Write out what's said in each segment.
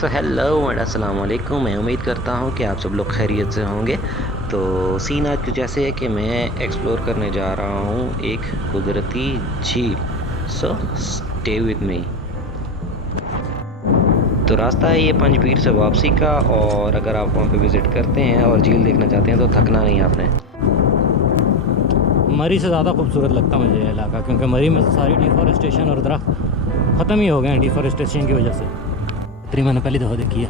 So hello and अस्सलाम वालेकुम। मैं उम्मीद करता हूँ कि आप सब लोग खैरियत से होंगे। तो सीन आज कुछ ऐसे है कि मैं एक्सप्लोर करने जा रहा हूँ एक कुदरती झील। So stay with me. तो रास्ता है ये पंजपीर से वापसी का, और अगर आप वहाँ पे विज़िट करते हैं और झील देखना चाहते हैं तो थकना नहीं आपने। मरी से ज़्यादा खूबसूरत लगता मुझे ये इलाका, क्योंकि मरी में तो सारी डिफॉरेस्टेशन और दरख्त ख़त्म ही हो गए हैं डिफॉरेस्टेशन की वजह से। तकरीबन मैंने पहली दफ़ा देखी है।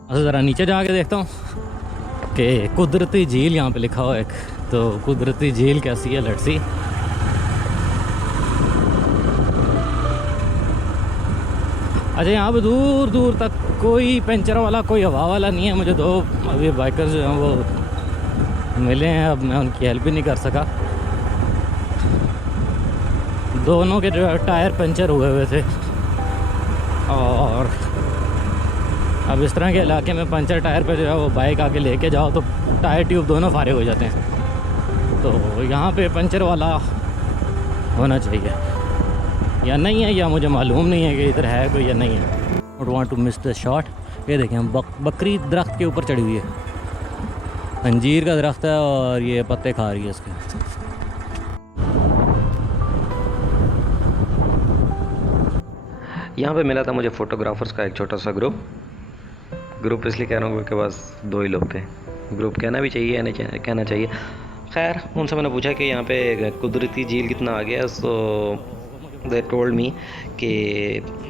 अच्छा, ज़रा नीचे जाके देखता हूँ कि कुदरती झील यहाँ पे लिखा हुआ है एक। तो कुदरती झील कैसी है, लेट्स सी। अच्छा, यहाँ पे दूर दूर तक कोई पंचर वाला, कोई हवा वाला नहीं है। मुझे दो अभी बाइकर्स जो हैं वो मिले हैं, अब मैं उनकी हेल्प भी नहीं कर सका। दोनों के जो है टायर पंचर हुए हुए थे, और अब इस तरह के इलाके में पंचर टायर पे जो है वो बाइक आके लेके जाओ तो टायर ट्यूब दोनों फारे हो जाते हैं। तो यहाँ पे पंचर वाला होना चाहिए या नहीं है, या मुझे मालूम नहीं है कि इधर है कोई या नहीं है। Don't want to miss the shot. ये देखें, हम बकरी दरख्त के ऊपर चढ़ी हुई है। अंजीर का दरख्त है और ये पत्ते खा रही है इसके। यहाँ पे मिला था मुझे फ़ोटोग्राफर्स का एक छोटा सा ग्रुप इसलिए कह रहा हूँ क्योंकि बस दो ही लोग थे। ग्रुप कहना भी चाहिए या नहीं कहना चाहिए। खैर, उनसे मैंने पूछा कि यहाँ पे कुदरती झील कितना आ गया। सो दे टोल्ड मी कि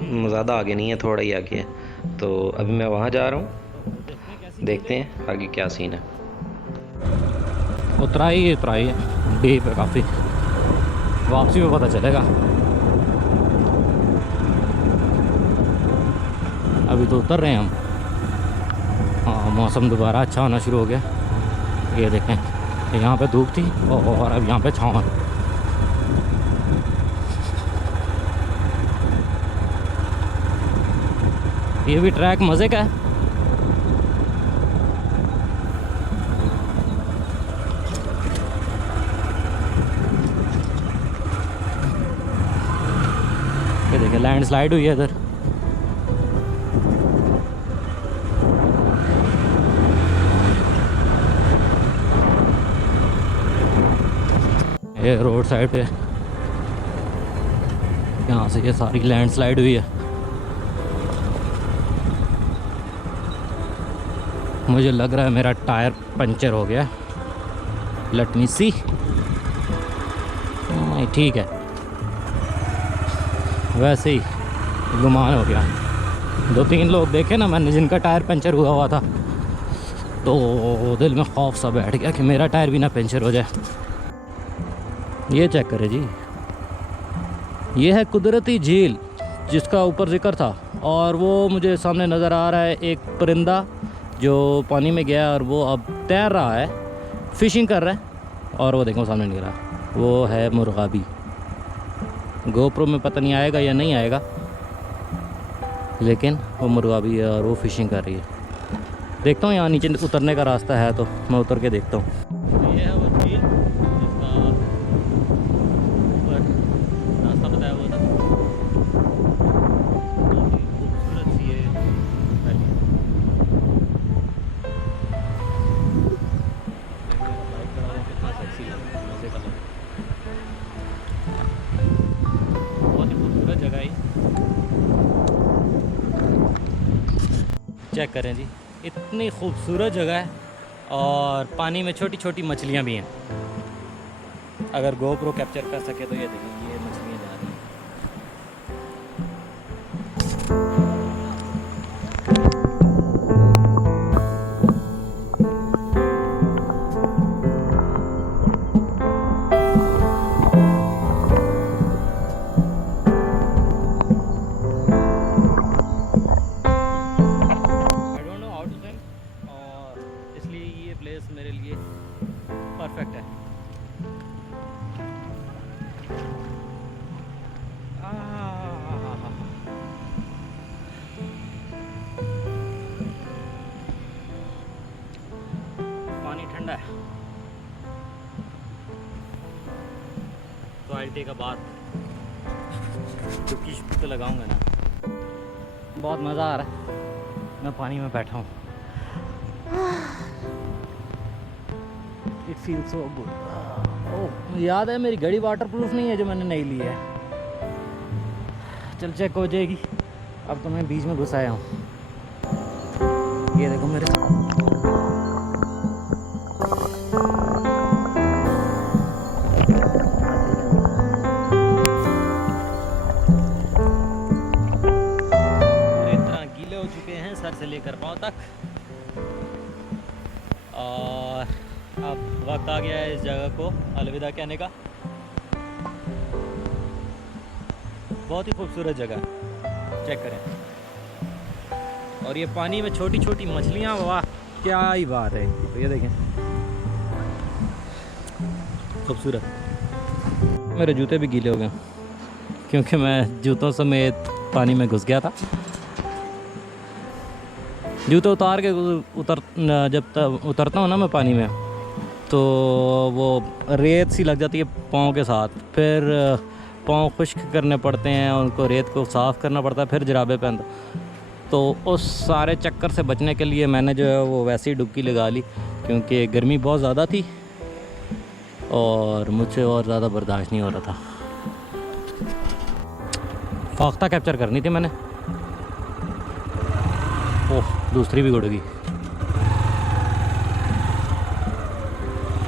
ज़्यादा आगे नहीं है, थोड़ा ही आगे है। तो अभी मैं वहाँ जा रहा हूँ, देखते हैं आगे क्या सीन है। उतराई है, डीप है काफ़ी। वापसी में पता चलेगा। अभी तो उतर रहे हैं हम। हाँ, मौसम दोबारा अच्छा होना शुरू हो गया। ये देखें, यहाँ पे धूप थी और अब यहाँ पे छाँव है। ये भी ट्रैक मज़े का है। ये देखें, लैंडस्लाइड हुई है इधर। ये रोड साइड पे यहाँ से ये सारी लैंडस्लाइड हुई है। मुझे लग रहा है मेरा टायर पंचर हो गया। लेट मी सी। नहीं, ठीक है, वैसे ही गुमान हो गया। दो तीन लोग देखे ना मैंने जिनका टायर पंचर हुआ था, तो दिल में खौफ सा बैठ गया कि मेरा टायर भी ना पंचर हो जाए। ये चेक करें जी, ये है कुदरती झील जिसका ऊपर जिक्र था। और वो मुझे सामने नज़र आ रहा है एक परिंदा जो पानी में गया और वो अब तैर रहा है, फिशिंग कर रहा है। और वो देखो सामने निकला, वो है मुर्गाबी। गोप्रो में पता नहीं आएगा या नहीं आएगा, लेकिन वो मुर्गाबी है और वो फिशिंग कर रही है। देखता हूँ यहाँ नीचे उतरने का रास्ता है तो मैं उतर के देखता हूँ। ये है वो झील जिसका ऊपर रास्ता बताया हुआ था। खूबसूरत सी है वैली। बाइक खड़ा हुआ कितना सेक्सी है, मज़े का लग। बहुत ही खूबसूरत जगह है। चेक करें जी, इतनी खूबसूरत जगह है और पानी में छोटी छोटी मछलियाँ भी हैं। अगर गोप्रो कैप्चर कर सके तो ये देखिए, ये मछलियाँ जा रही हैं। I don't know how to swim, और इसलिए ये प्लेस मेरे लिए परफेक्ट है। पानी ठंडा है तो आई टेक अ बाथ। डुबकी तो लगाऊंगा ना। बहुत मज़ा आ रहा है, मैं पानी में बैठा हूँ। It feel so good. Oh, मुझे याद है मेरी घड़ी वाटर प्रूफ नहीं है जो मैंने नई ली है। चल चेक हो जाएगी। अब तो मैं बीच में घुस आया हूँ। ये देखो मेरे सर से लेकर पाँव तक। और अब वक्त आ गया है इस जगह को अलविदा कहने का। बहुत ही खूबसूरत जगह है, चेक करें। और ये पानी में छोटी छोटी मछलियाँ, वाह क्या ही बात है। तो ये देखें, खूबसूरत। मेरे जूते भी गीले हो गए क्योंकि मैं जूतों समेत पानी में घुस गया था। जूते उतार के जब तक उतरता हूँ ना मैं पानी में, तो वो रेत सी लग जाती है पाँव के साथ। फिर पाँव खुश्क करने पड़ते हैं, उनको रेत को साफ़ करना पड़ता है, फिर जुराबे पहनता। तो उस सारे चक्कर से बचने के लिए मैंने जो है वो वैसे ही डुबकी लगा ली, क्योंकि गर्मी बहुत ज़्यादा थी और मुझसे और ज़्यादा बर्दाश्त नहीं हो रहा था। फाख्ता कैप्चर करनी थी मैंने। ओह, दूसरी भी उड़ गई।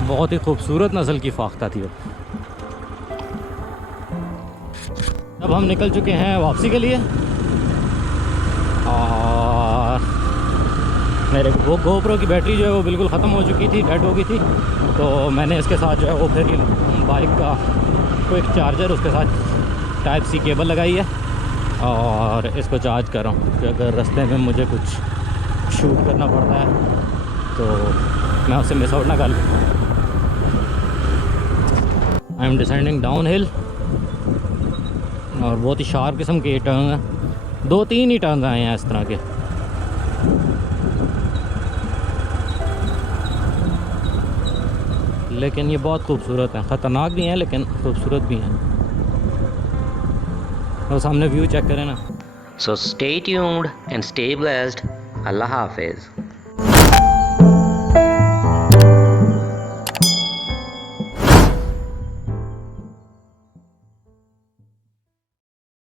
बहुत ही खूबसूरत नस्ल की फाख्ता थी वो। अब हम निकल चुके हैं वापसी के लिए और मेरे वो गोप्रो की बैटरी जो है वो बिल्कुल ख़त्म हो चुकी थी, डेड हो गई थी। तो मैंने इसके साथ जो है वो फिर बाइक का क्विक चार्जर, उसके साथ टाइप सी केबल लगाई है और इसको चार्ज कर रहा हूँ कि अगर रास्ते में मुझे कुछ शूट करना पड़ता है तो मैं उससे मिस आउट ना कर लूँ। I am descending down hill और बहुत ही शार्प किस्म के टर्न हैं, 2-3 ही टर्न आए हैं इस तरह के। लेकिन ये बहुत खूबसूरत है, ख़तरनाक भी हैं लेकिन खूबसूरत भी हैं। और सामने व्यू चेक करें ना। So stay tuned and stay blessed. Allah Hafiz.